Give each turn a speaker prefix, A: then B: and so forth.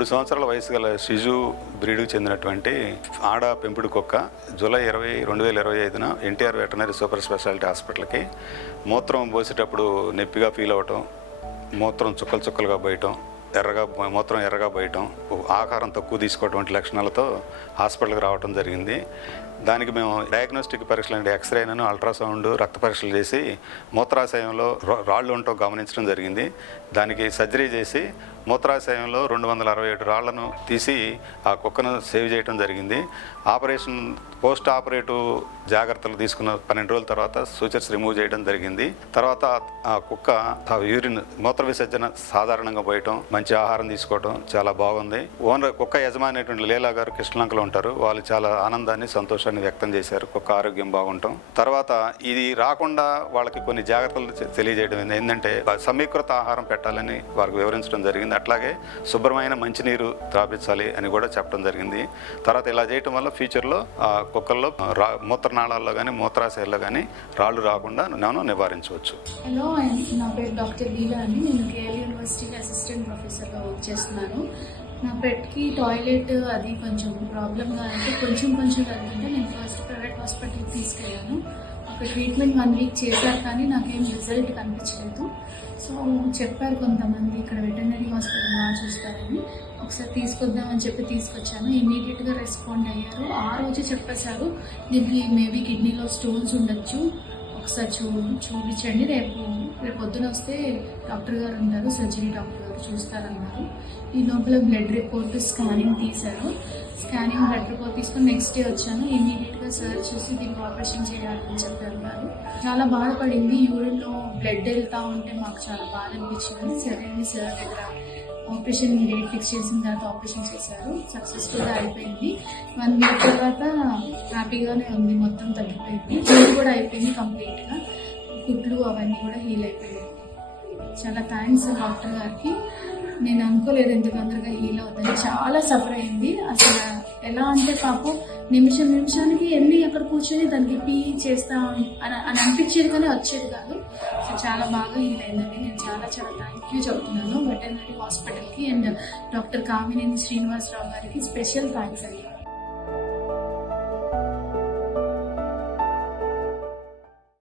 A: మూడు సంవత్సరాల వయసు గల షిజు బ్రీడ్కి చెందినటువంటి ఆడ పెంపుడు కుక్క జూలై ఇరవై రెండు వేల ఇరవై ఐదున ఎన్టీఆర్ వెటనరీ సూపర్ స్పెషాలిటీ హాస్పిటల్కి మూత్రం పోసేటప్పుడు నొప్పిగా ఫీల్ అవ్వటం మూత్రం చుక్కలు చుక్కలుగా పోయటం ఎర్రగా మూత్రం ఎర్రగా పోయటం ఆహారం తక్కువ తీసుకోవటం వంటి లక్షణాలతో హాస్పిటల్కి రావడం జరిగింది. దానికి మేము డయాగ్నోస్టిక్ పరీక్షలు అంటే ఎక్స్రేను అల్ట్రాసౌండ్ రక్త పరీక్షలు చేసి మూత్రాశయంలో రాళ్ళు ఉండటం గమనించడం జరిగింది. దానికి సర్జరీ చేసి మూత్రాశయంలో రెండు వందల అరవై ఏడు రాళ్ళను తీసి ఆ కుక్కను సేవ్ చేయడం జరిగింది. ఆపరేషన్ పోస్ట్ ఆపరేటివ్ జాగ్రత్తలు తీసుకున్న పన్నెండు రోజుల తర్వాత సూచర్స్ రిమూవ్ చేయడం జరిగింది. తర్వాత ఆ కుక్క ఆ యూరిన్ మూత్ర విసర్జన సాధారణంగా పోయటం మంచి ఆహారం తీసుకోవటం చాలా బాగుంది. ఓనర్ కుక్క యజమాని అయినటువంటి లీలా గారు కృష్ణలంకలో ఉంటారు. వాళ్ళు చాలా ఆనందాన్ని సంతోషాన్ని వ్యక్తం చేశారు. కుక్క ఆరోగ్యం బాగుంటాం. తర్వాత ఇది రాకుండా వాళ్ళకి కొన్ని జాగ్రత్తలు తె- తెలియజేయడం ఏంటంటే సమీకృత ఆహారం పెట్టాలని వారికి వివరించడం జరిగింది. అట్లాగే శుభ్రమైన మంచినీరు త్రాపించాలి అని కూడా చెప్పడం జరిగింది. తర్వాత ఇలా చేయటం వల్ల ఫ్యూచర్లో ఆ కుక్కల్లో రా మూత్రనాళాల్లో కానీ మూత్రాశయాల్లో కానీ రాళ్ళు రాకుండా నేను నివారించవచ్చు.
B: హలో నా పేరు డాక్టర్ లీలా అని నేను కేఎల్ యూనివర్సిటీకి అసిస్టెంట్ ప్రొఫెసర్గా వర్క్ చేస్తున్నాను. నా పెట్కి టాయిలెట్ అది కొంచెం ప్రాబ్లమ్గా అంటే కొంచెం కొంచెం వెళ్తుంటే నేను ఫస్ట్ ప్రైవేట్ హాస్పిటల్కి తీసుకెళ్ళాను. ట్రీట్మెంట్ వన్ వీక్ చేశారు కానీ నాకేం రిజల్ట్ కనిపించలేదు. సో చెప్పారు కొంతమంది ఇక్కడ వెటర్నరీ హాస్పిటల్ బాగా చూస్తారని. ఒకసారి తీసుకొద్దామని చెప్పి తీసుకొచ్చాను. ఇమీడియట్గా రెస్పాండ్ అయ్యారు. ఆ రోజు చెప్పేశారు దీనికి మేబీ కిడ్నీలో స్టోన్స్ ఉండొచ్చు. ఒకసారి చూ చూపించండి. రేపు రేపు పొద్దున వస్తే డాక్టర్ గారు ఉన్నారు సర్జరీ డాక్టర్ గారు చూస్తారన్నారు. ఈ లోపల బ్లడ్ రిపోర్ట్ స్కానింగ్ తీశారు. స్కానింగ్ బ్లడ్ రిపోర్ట్ తీసుకొని నెక్స్ట్ డే వచ్చాను. ఇమీడియట్గా సార్ చూసి దీనికి ఆపరేషన్ చేయాలని చెప్పారు. అన్నారు చాలా బాధపడింది. యూరిన్లో బ్లడ్ వెళ్తా ఉంటే మాకు చాలా బాధ అనిపించింది. సరే అని సార్ దగ్గర ఆపరేషన్ డేట్ ఫిక్స్ చేసిన తర్వాత ఆపరేషన్ చేశారు. సక్సెస్ఫుల్గా అయిపోయింది. వన్ వీక్ తర్వాత హ్యాపీగానే ఉంది. మొత్తం తగ్గిపోయింది. హీల్ కూడా అయిపోయింది కంప్లీట్గా. కుట్లు అవన్నీ కూడా హీల్ అయిపోయాయి. చాలా థ్యాంక్స్ డాక్టర్ గారికి. నేను అనుకోలేదు ఎంత తొందరగా హీల్ అవుతుంది చాలా సఫర్ అయింది. అసలు ఎలా అంటే పాపం నిమిషం నిమిషానికి వెళ్ళి అక్కడ కూర్చొని దానికి పీ చేస్తా అని అని అనిపించేది కానీ వచ్చేది కాదు. సో చాలా బాగా హీల్ అయిందండి. నేను చాలా చాలా థ్యాంక్ యూ చెప్తున్నాను. వెటర్నరీ హాస్పిటల్కి అండ్ డాక్టర్ కామినేని శ్రీనివాసరావు గారికి స్పెషల్ థ్యాంక్స్ అండి.